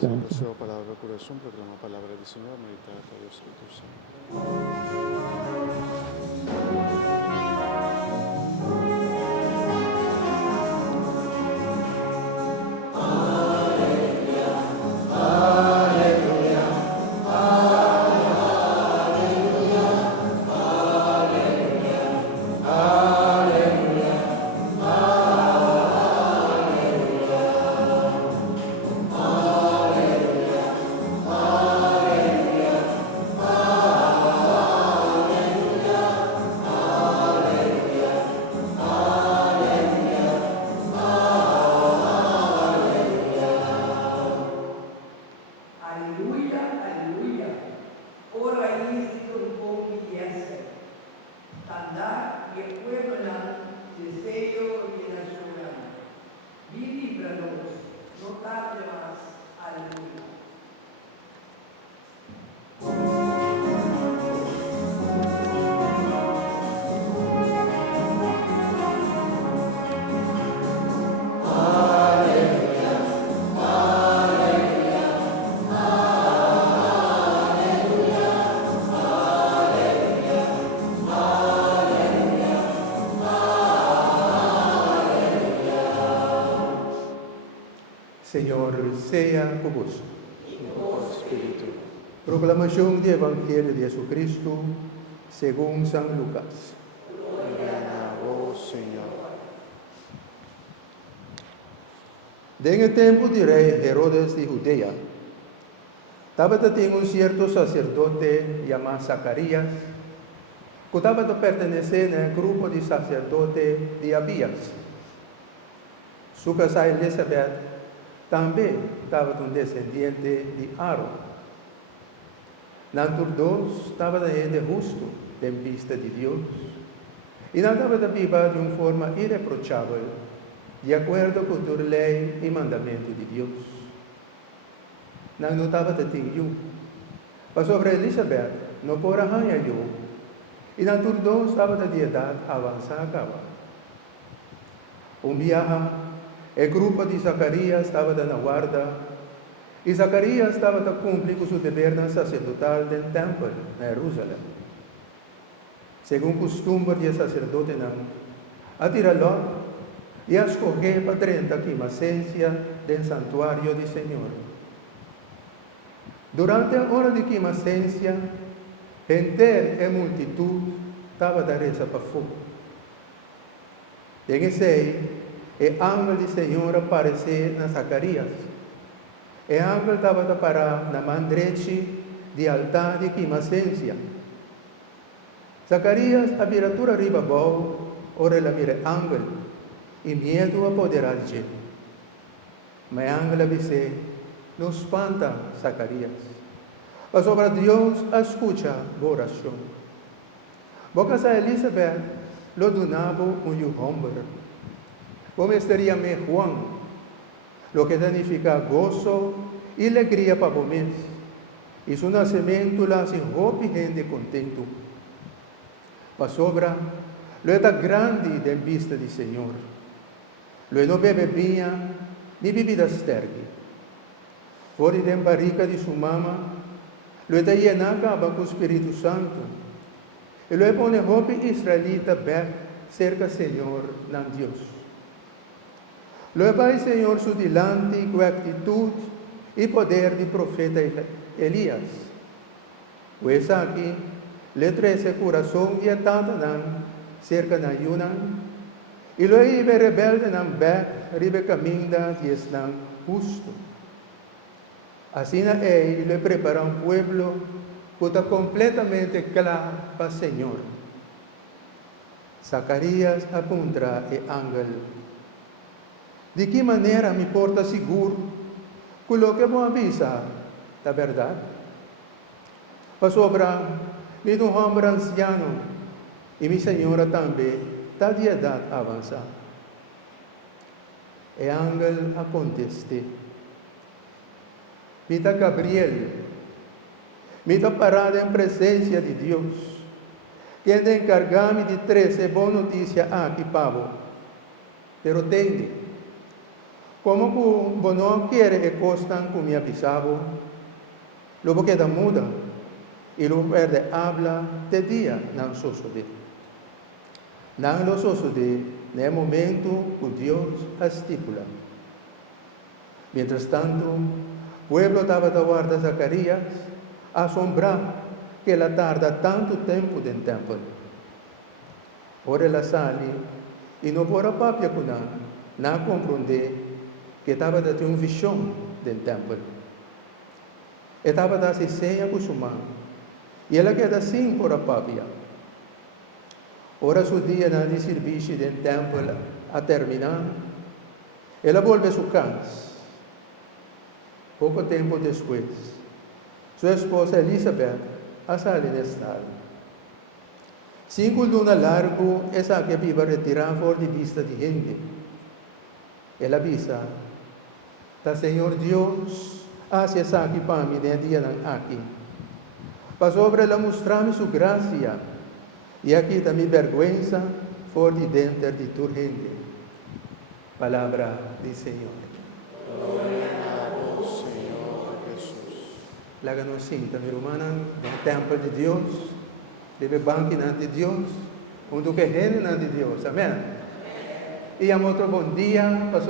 Santo. Sea palabra corazón, proclama palabra del Señor, medita a Dios Espíritu Santo. Aleluya, aleluya. Ora Cristo con belleza. Tandar y puebla deseo y la soberana. Líbranos, no tarde más. Aleluya. Senhor, seja convosco. Con Espíritu. Proclamação do Evangelho de Jesus Cristo, segundo São Lucas. Gloria a vos, Señor. En el tiempo del rey Herodes de Judea, estaba un cierto sacerdote llamado Zacarías, que estaba perteneciendo al grupo de sacerdotes de Abías. Su casa Elizabeth también estaba un descendiente de Aarón. Los dos estaban de gente justo en vista de Dios y andaban de viva de una forma irreprochable, de acuerdo con la ley y mandamiento de Dios. No estaba de tinho, mas sobre Elizabeth no por arranha yo, y los dos estaban de edad avanzada. Un día, el grupo de Zacarías estaba de la guarda, y Zacarías estaba de cumplir con su deber sacerdotal del templo en Jerusalén. Según costumbre del sacerdote, atiraló y escogió para 30 quimacencia del santuario del Señor. Durante la hora de quimacencia, gente y multitud estaba de reza para fuego. En ese, el ángel del Señor apareció a Zacarías. El ángel estaba de parar en la mano derecha de altar de quimacencia. Zacarías abertura arriba abajo, ora la mira ángel, y miedo apoderó de él. Mas el ángel dice, no espanta, Zacarías. Mas sobre Dios escucha la oración. Boca a Elizabeth lo donaba un hombre. Como estaría me Juan, lo que significa gozo y alegría para vos. Y su nacimiento la hace hope y gente contento. Mas sobra, lo está grande en vista del Señor. Lo no bebe vinha ni bebida estéril. Fuera de barriga de su mamá, lo está llenada con el Espíritu Santo. Y lo pone hope israelita back cerca del Señor, nan Dios. Lo va el Señor su delante con actitud y poder de profeta Elías. Pues aquí, le trae corazón y atanda cerca de Yunan, y lo iba rebelde nan back, ribe caminda y es nan justo. Así él le prepara un pueblo que está completamente claro para el Señor. Zacarías apunta el ángel. ¿De qué manera me porta seguro con lo que voy a avisar? ¿La verdad? Para sobra, mi un hombre anciano y mi señora también está de edad avanzada. El ángel contesté. Mita Gabriel, mita parada en presencia de Dios, quien de encargarme de 13 buenas noticias aquí, Pablo. Pero tenga, Como que vos no quiere que costan con mi avisado, luego queda muda y lo verde habla de día no sucede. No lo sucede en el momento que Dios estipula. Mientras tanto, el pueblo estaba de guarda Zacarías, asombrado que la tarda tanto tiempo en el templo. Ora la sale y no por papia con no comprende que estaba de una visión del templo. Estaba de hacer seña con su mano y ella queda sin por papia. Ora su día de servicio del templo a terminar, ella vuelve a su casa. Poco tiempo después, su esposa Elizabeth sale del estado. 5 lunas largo, esa que viva retirada por de vista de gente. Él avisa, el Señor Dios hace aquí para mí de día aquí. Para sobre la mostrarme su gracia, y aquí está mi vergüenza por de dentro de tu gente. Palabra del Señor. La ganocita, mi hermana, del templo de Dios, debe banquar ante Dios, junto que reina ante Dios. Amén. Y a otro buen día, pasó.